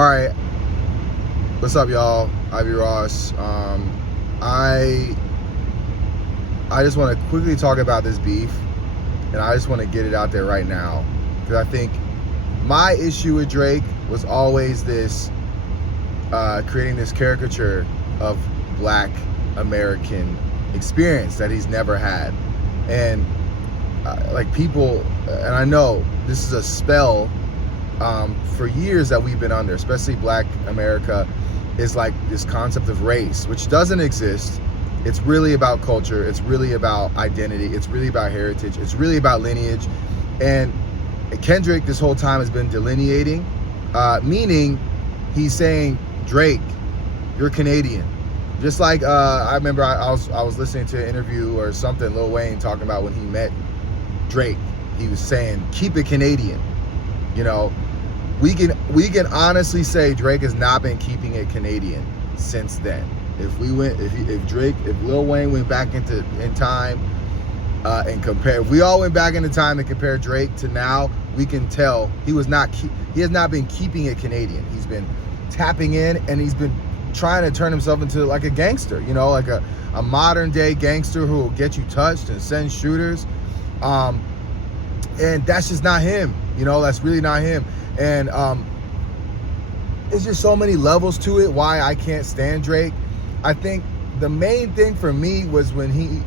All right, what's up, y'all? Ivy Ross. I just want to quickly talk about this beef, and I just want to get it out there right now because I think my issue with Drake was always this creating this caricature of Black American experience that he's never had, and like people, and I know this is a spell for years that we've been under, especially Black America, is like this concept of race, which doesn't exist. It's really about culture. It's really about identity. It's really about heritage. It's really about lineage. And Kendrick this whole time has been delineating, meaning he's saying, Drake, you're Canadian. Just like I remember I was listening to an interview or something, Lil Wayne talking about when he met Drake. He was saying, keep it Canadian. You know, we can honestly say Drake has not been keeping it Canadian since then. If Lil Wayne went back in time and compare, if we all went back into time and compare Drake to now, we can tell he has not been keeping it Canadian. He's been tapping in, and he's been trying to turn himself into like a gangster, you know, like a modern day gangster who will get you touched and send shooters. And that's just not him, you know, that's really not him. And it's just so many levels to it why I can't stand Drake. I think the main thing for me was when he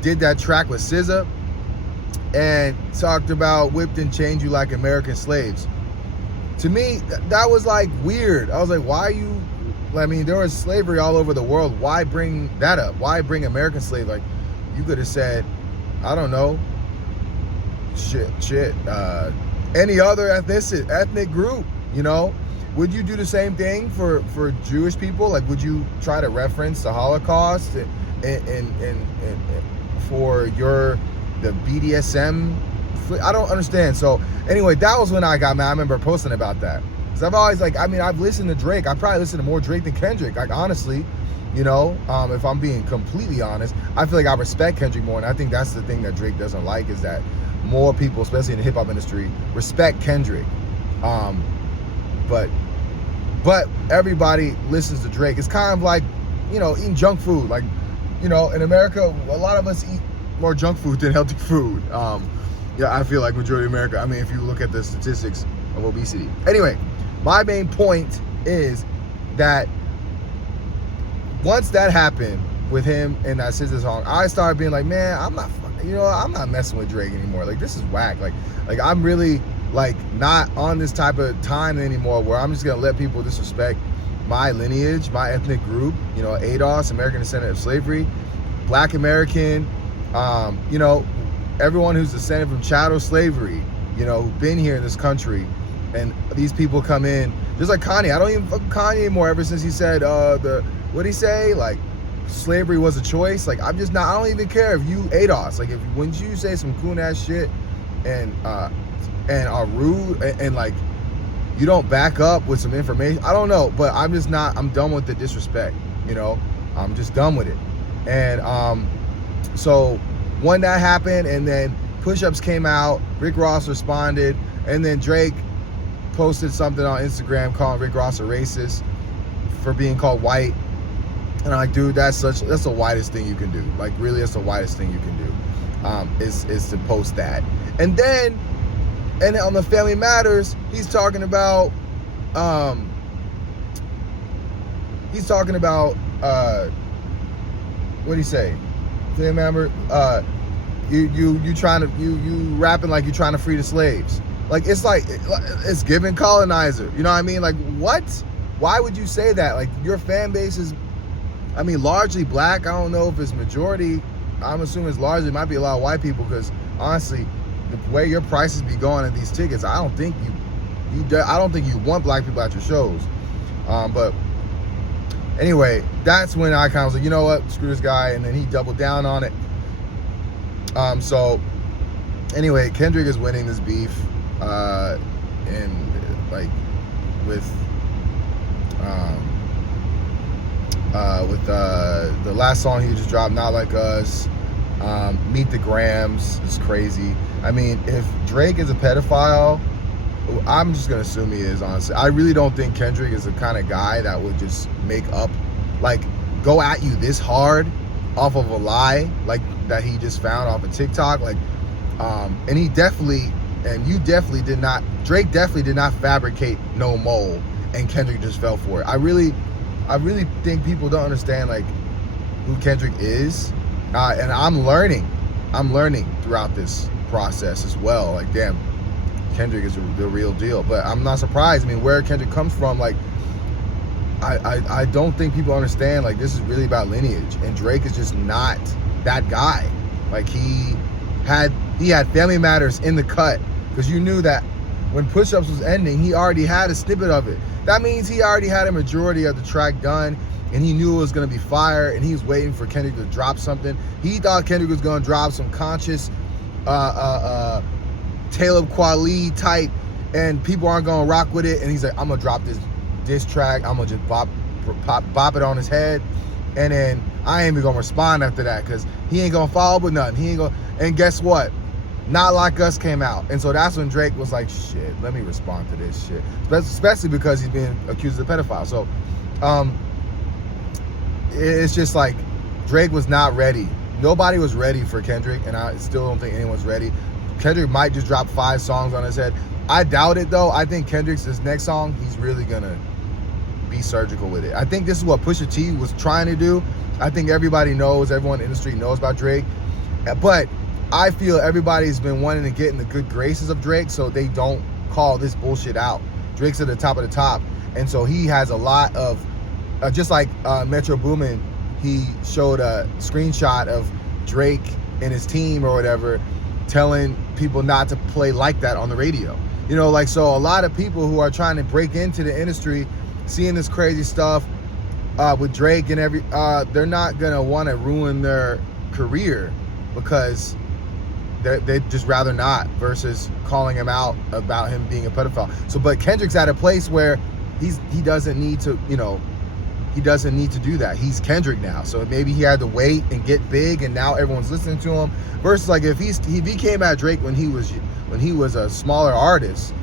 did that track with SZA and talked about whipped and chained you like American slaves. To me, that was like weird. I was like, why are you, I mean, there was slavery all over the world. Why bring that up? Why bring American slave? Like, you could have said, I don't know, any other ethnic group, you know? Would you do the same thing for Jewish people? Like, would you try to reference the Holocaust and for the BDSM? I don't understand. So anyway, that was when I got mad. I remember posting about that. Because I've always I've listened to Drake. I probably listen to more Drake than Kendrick. Like, honestly, you know, if I'm being completely honest, I feel like I respect Kendrick more. And I think that's the thing that Drake doesn't like, is that more people, especially in the hip hop industry, respect Kendrick. But everybody listens to Drake. It's kind of like, you know, eating junk food. Like, you know, in America, a lot of us eat more junk food than healthy food. Yeah, I feel like majority of America. I mean, if you look at the statistics of obesity. Anyway, my main point is that once that happened with him and that SZA song, I started being like, man, I'm not messing with Drake anymore. Like, this is whack. Like I'm really not on this type of time anymore where I'm just gonna let people disrespect my lineage, my ethnic group, you know, ADOS, American descendant of slavery, Black American, you know, everyone who's descended from chattel slavery, you know, who've been here in this country. And these people come in, just like Kanye. I don't even fuck Kanye anymore ever since he said, what'd he say? Like, slavery was a choice. Like, I don't even care if you ADOS. Like, when you say some coon ass shit and are rude and like, you don't back up with some information, I don't know, but I'm done with the disrespect, you know? I'm just done with it. And so when that happened, and then Push-Ups came out, Rick Ross responded, and then Drake posted something on Instagram calling Rick Ross a racist for being called white. And I'm like, dude, that's the whitest thing you can do. Like, really, that's the whitest thing you can do, is to post that. And then, and on the Family Matters, he's talking about what'd he say? Family member, you rapping like you're trying to free the slaves. Like, it's giving colonizer. You know what I mean? Like, what? Why would you say that? Like, your fan base is, I mean, largely Black. I don't know if it's majority. I'm assuming it's largely, it might be a lot of white people, because honestly, the way your prices be going at these tickets, I don't think you want Black people at your shows. But anyway, that's when I kind of was like, you know what, screw this guy, and then he doubled down on it. So anyway, Kendrick is winning this beef, and like with the last song he just dropped, Not Like Us, Meet the Grams, is crazy. I mean, if Drake is a pedophile, I'm just gonna assume he is, honestly. I really don't think Kendrick is the kind of guy that would just make up, like, go at you this hard off of a lie like that he just found off of TikTok. Like, and he definitely, and you definitely did not, Drake definitely did not fabricate No Mole, and Kendrick just fell for it. I really think people don't understand, like, who Kendrick is, and I'm learning throughout this process as well. Like, damn, Kendrick is the real deal. But I'm not surprised. I mean, where Kendrick comes from, like, I don't think people understand, like, this is really about lineage, and Drake is just not that guy. Like, he had Family Matters in the cut, because you knew that when Push Ups was ending, he already had a snippet of it. That means he already had a majority of the track done, and he knew it was gonna be fire, and he was waiting for Kendrick to drop something. He thought Kendrick was gonna drop some conscious Talib Kweli type, and people aren't gonna rock with it, and he's like, I'm gonna drop this diss track, I'm gonna just bop it on his head, and then I ain't even gonna respond after that, because he ain't gonna follow up with nothing. He ain't gonna, and guess what? Not Like Us came out, and so that's when Drake was like, shit, let me respond to this shit, especially because he's being accused of pedophile. So it's just like, Drake was not ready. Nobody was ready for Kendrick, and I still don't think anyone's ready. Kendrick might just drop 5 songs on his head. I doubt it, though. I think Kendrick's, this next song, he's really gonna be surgical with it. I think this is what Pusha T was trying to do. I think everybody knows, everyone in the industry knows about Drake, but I feel everybody's been wanting to get in the good graces of Drake so they don't call this bullshit out. Drake's at the top of the top, and so he has a lot of, just like Metro Boomin, he showed a screenshot of Drake and his team or whatever telling people not to play like that on the radio. You know, like, so a lot of people who are trying to break into the industry, seeing this crazy stuff with Drake and they're not gonna want to ruin their career, because they'd just rather not, versus calling him out about him being a pedophile. So, but Kendrick's at a place where he doesn't need to, you know, he doesn't need to do that. He's Kendrick now. So maybe he had to wait and get big, and now everyone's listening to him. Versus, like, if he came at Drake when he was a smaller artist,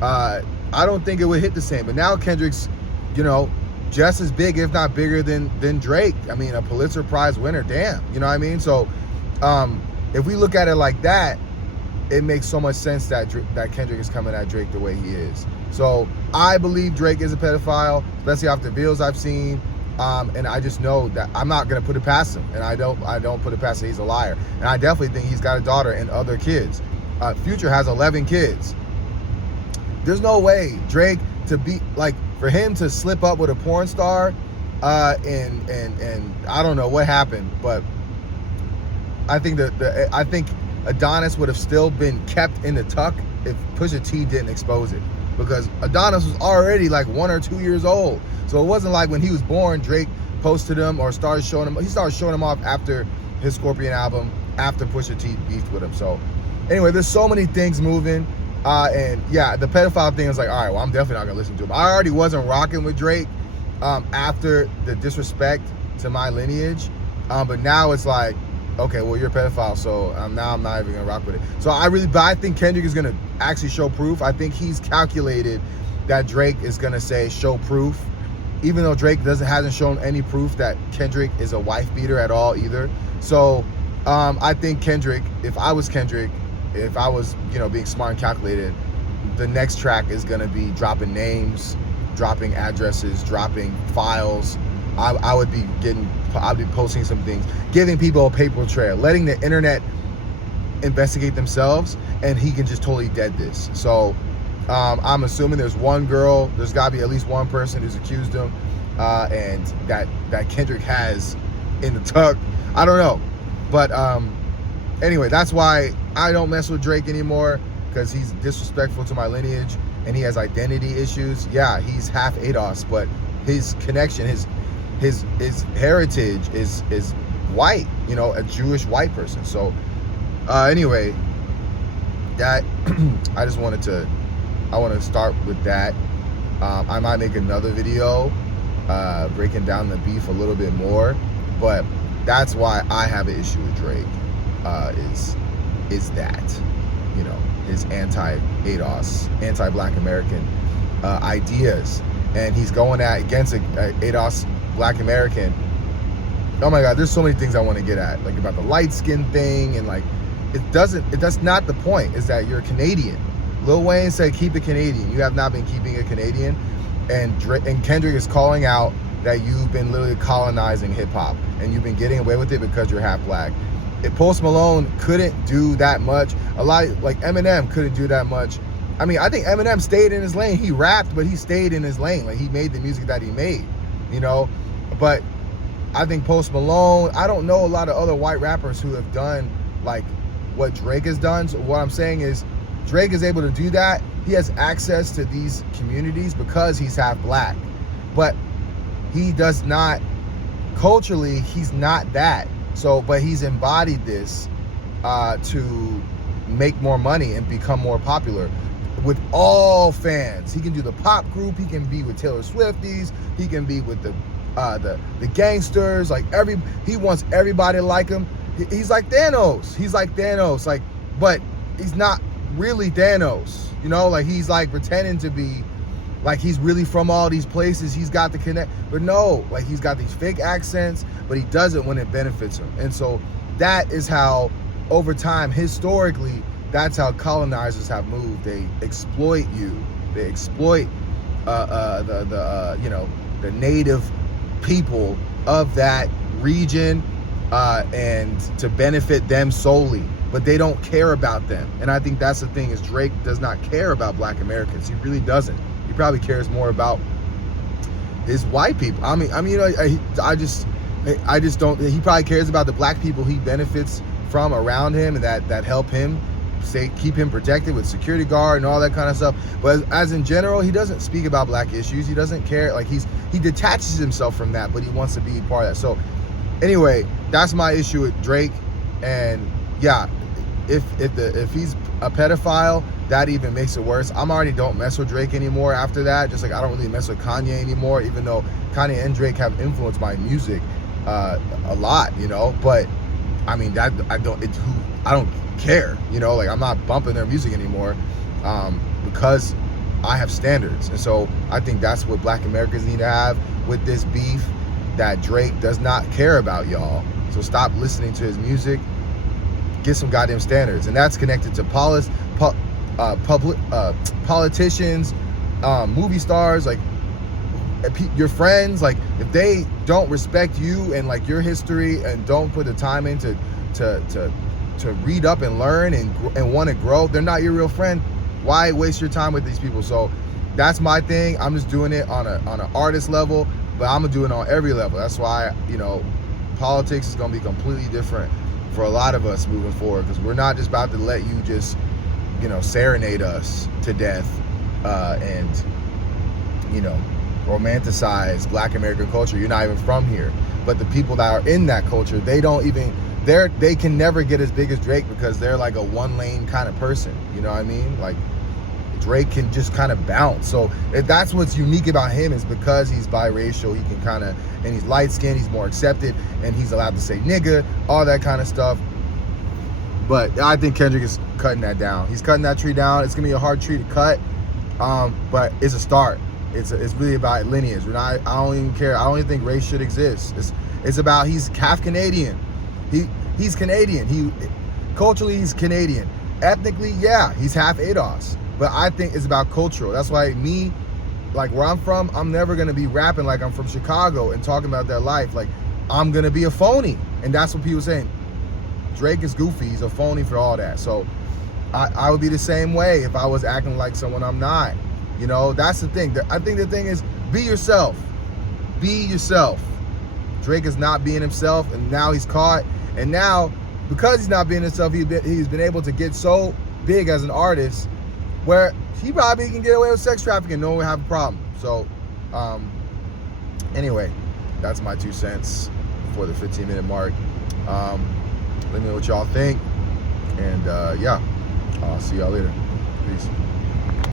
I don't think it would hit the same. But now Kendrick's, you know, just as big, if not bigger than Drake. I mean, a Pulitzer Prize winner, damn. You know what I mean? So if we look at it like that, it makes so much sense that Kendrick is coming at Drake the way he is. So I believe Drake is a pedophile, especially off the videos I've seen. And I just know that I'm not gonna put it past him, and I don't put it past him. He's a liar, and I definitely think he's got a daughter and other kids. Future has 11 kids. There's no way Drake to be, like, for him to slip up with a porn star, and I don't know what happened, but I think I think Adonis would have still been kept in the tuck if Pusha T didn't expose it, because Adonis was already like 1 or 2 years old. So it wasn't like when he was born, Drake posted him or started showing him. He started showing him off after his Scorpion album, after Pusha T beefed with him. So anyway, there's so many things moving. And yeah, the pedophile thing is like, all right, well, I'm definitely not gonna listen to him. I already wasn't rocking with Drake after the disrespect to my lineage. But now it's like, okay, well, you're a pedophile, so now I'm not even gonna rock with it. So but I think Kendrick is gonna actually show proof. I think he's calculated that Drake is gonna say show proof, even though Drake hasn't shown any proof that Kendrick is a wife beater at all either. So I think Kendrick, if I was Kendrick, if I was, you know, being smart and calculated, the next track is gonna be dropping names, dropping addresses, dropping files. I'd be posting some things, giving people a paper trail, letting the internet investigate themselves, and he can just totally dead this. So I'm assuming there's one girl, there's gotta be at least one person who's accused him, and that Kendrick has in the tuck. I don't know, but anyway, that's why I don't mess with Drake anymore, because he's disrespectful to my lineage and he has identity issues. Yeah, he's half ADOS, but his connection, his heritage is white, you know, a Jewish white person. So anyway, that I want to start with that. I might make another video breaking down the beef a little bit more, but that's why I have an issue with Drake, is that, you know. his anti-ADOS, anti-Black American ideas, and he's going against a ADOS Black American. Oh my God, there's so many things I want to get at, like about the light skin thing, and like that's not the point. Is that you're Canadian. Lil Wayne said keep it Canadian. You have not been keeping it Canadian, and Kendrick is calling out that you've been literally colonizing hip hop, and you've been getting away with it because you're half black. If Post Malone couldn't do that much, a lot like Eminem couldn't do that much. I mean, I think Eminem stayed in his lane. He rapped, but he stayed in his lane. Like, he made the music that he made, you know. But I think Post Malone, I don't know a lot of other white rappers who have done like what Drake has done. So what I'm saying is Drake is able to do that. He has access to these communities because he's half black. But he does not, culturally, he's not that. So, but he's embodied this to make more money and become more popular with all fans. He can do the pop group. He can be with Taylor Swifties. He can be with the gangsters. Like he wants everybody to like him. He's like Thanos. He's like Thanos. Like, but he's not really Thanos. You know, like he's like pretending to be. Like he's really from all these places, he's got the connect, but no, like he's got these fake accents, but he does it when it benefits him. And so that is how, over time, historically, that's how colonizers have moved. They exploit you. They exploit the native people of that region and to benefit them solely. But they don't care about them. And I think that's the thing, is Drake does not care about Black Americans. He really doesn't. He probably cares more about his white people. I mean, you know, I just don't. He probably cares about the black people he benefits from around him, and that help him keep him protected with security guard and all that kind of stuff. But as in general, he doesn't speak about black issues. He doesn't care. Like he detaches himself from that, but he wants to be part of that. So anyway, that's my issue with Drake. And yeah, if he's a pedophile, that even makes it worse. I'm already don't mess with Drake anymore after that. Just like I don't really mess with Kanye anymore, even though Kanye and Drake have influenced my music a lot, you know. But I mean, that I don't care, you know. Like I'm not bumping their music anymore because I have standards. And so I think that's what Black Americans need to have with this beef, that Drake does not care about y'all. So stop listening to his music. Get some goddamn standards. And that's connected to politicians, movie stars, like your friends. Like if they don't respect you and like your history and don't put the time in to read up and learn and want to grow, they're not your real friend. Why waste your time with these people? So that's my thing. I'm just doing it on an artist level, but I'm gonna do it on every level. That's why, you know, politics is gonna be completely different for a lot of us moving forward, because we're not just about to let you just, you know, serenade us to death and, you know, romanticize Black American culture. You're not even from here. But the people that are in that culture, they can never get as big as Drake, because they're like a one lane kind of person. You know what I mean? Like Drake can just kind of bounce. So that's what's unique about him, is because he's biracial, he can kind of, and he's light skinned, he's more accepted, and he's allowed to say nigga, all that kind of stuff. But I think Kendrick is cutting that down. He's cutting that tree down. It's gonna be a hard tree to cut, but it's a start. It's really about lineage. I don't even care. I don't even think race should exist. It's about, he's half Canadian. He's Canadian. Culturally he's Canadian. Ethnically, yeah, he's half ADOS. But I think it's about cultural. That's why me, like where I'm from, I'm never gonna be rapping like I'm from Chicago and talking about their life. Like I'm gonna be a phony, and that's what people are saying. Drake is goofy. He's a phony for all that. So I would be the same way if I was acting like someone I'm not. You know, that's the thing. I think the thing is, be yourself. Be yourself. Drake is not being himself, and now he's caught. And now, because he's not being himself, he's been able to get so big as an artist where he probably can get away with sex trafficking. No one will have a problem. So, anyway, that's my 2 cents for the 15-minute mark. Let me know what y'all think. And, yeah, I'll see y'all later. Peace.